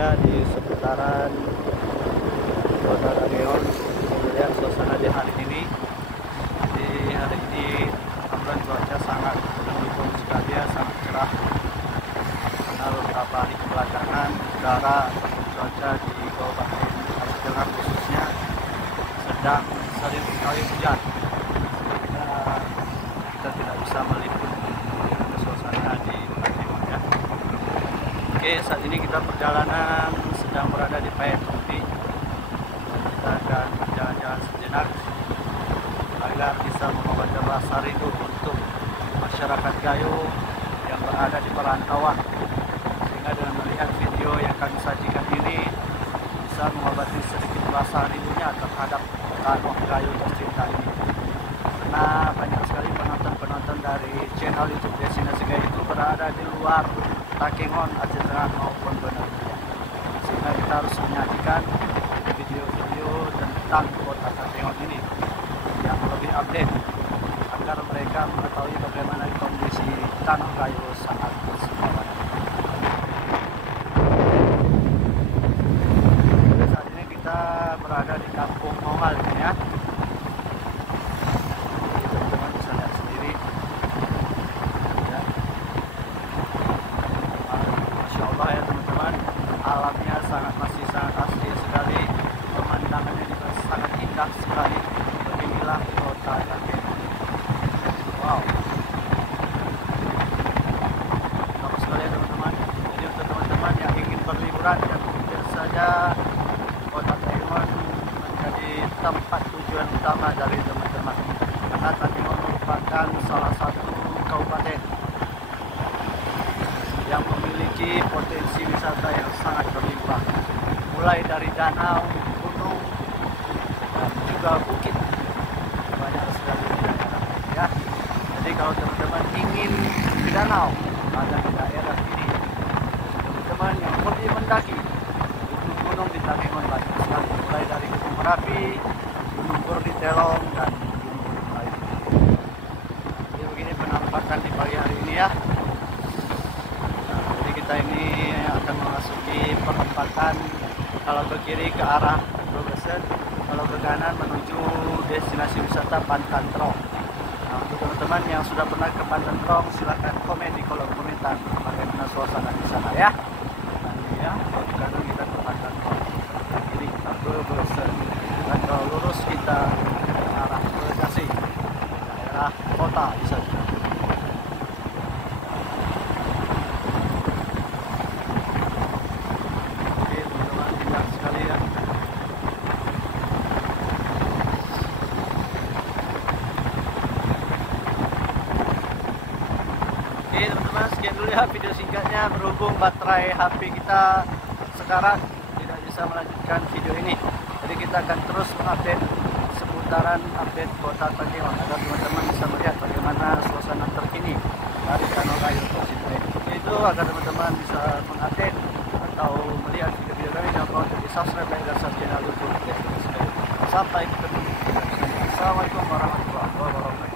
saya di seputaran Kota Tangerang. Lihat suasana di hari ini. Di hari ini alhamdulillah cuaca sangat mendukung sekali ya, sangat cerah. Karena beberapa hari kebelakangan udara ataupun cuaca di Kabupaten Aceh Tengah khususnya sedang sering sekali hujan. Sehingga kita tidak bisa meliput suasana di Tangerang ya. Oke, saat ini kita perjalanan sedang berada di Payet-Kopi. Kita akan berjalan-jalan sejenak agar bisa mengobati rasa rindu untuk masyarakat Gayo yang berada di perantauan. Sehingga dengan melihat video yang kami sajikan ini bisa mengobati sedikit rasa rindunya terhadap tanah Gayo tercinta ini. Karena banyak sekali penonton-penonton dari channel YouTube Destinasi Gayo itu berada di luar Takengon, Aceh Tengah maupun Benar. Sehingga kita harus menyajikan video-video tentang kota Takengon ini yang lebih update agar mereka mengetahui bagaimana kondisi tanah Gayo saat sekarang. Saat ini kita berada di Kampung Mongal ini ya. Teman-teman bisa lihat sendiri. Ya. Masya Allah ya teman-teman, alamnya masih sangat asli sekali, pemandangannya juga sangat indah sekali. Beginilah kota Takengon. Wow, bagus sekali ya teman-teman. Jadi untuk teman-teman yang ingin berliburan dan mungkin saja kota Takengon menjadi tempat tujuan utama dari teman-teman, karena Takengon merupakan salah satu kabupaten yang memiliki potensi wisata yang sangat berlimpah, mulai dari danau, gunung, dan juga bukit. Banyak sekali di daerah ya. Jadi kalau teman-teman ingin di danau, ada di daerah ini. Teman-teman yang hobi mendaki, gunung-gunung di Takengon banyak sekali, mulai dari Gunung Merapi, Gunung Burditelong, dan gunung-gunung lain. Jadi begini penampakan di pagi hari ini ya. Kita ini akan memasuki perempatan. Kalau ke kiri ke arah Bogesen, kalau ke kanan menuju destinasi wisata Pantantrong. Nah, untuk teman-teman yang sudah pernah ke Pantantrong, silahkan komen di kolom komentar bagaimana suasana di sana ya. Nanti ya, kalau ke kanan kita ke Pantantrong, ke kiri kita ke Bogesen, dan kalau lurus kita ke arah Bekasi, daerah kota bisa juga. Oke teman-teman, sekian dulu ya video singkatnya. Berhubung baterai HP kita sekarang tidak bisa melanjutkan video ini, jadi kita akan terus mengupdate seputaran update kota Takengon agar teman-teman bisa melihat bagaimana suasana terkini dari Tanah Gayo tercinta. Itu agar teman-teman bisa mengupdate atau melihat video kami, jangan lupa untuk di subscribe dan share channel YouTube Destinasi Gayo. Sampai ketemu di video selanjutnya. Assalamualaikum warahmatullahi wabarakatuh.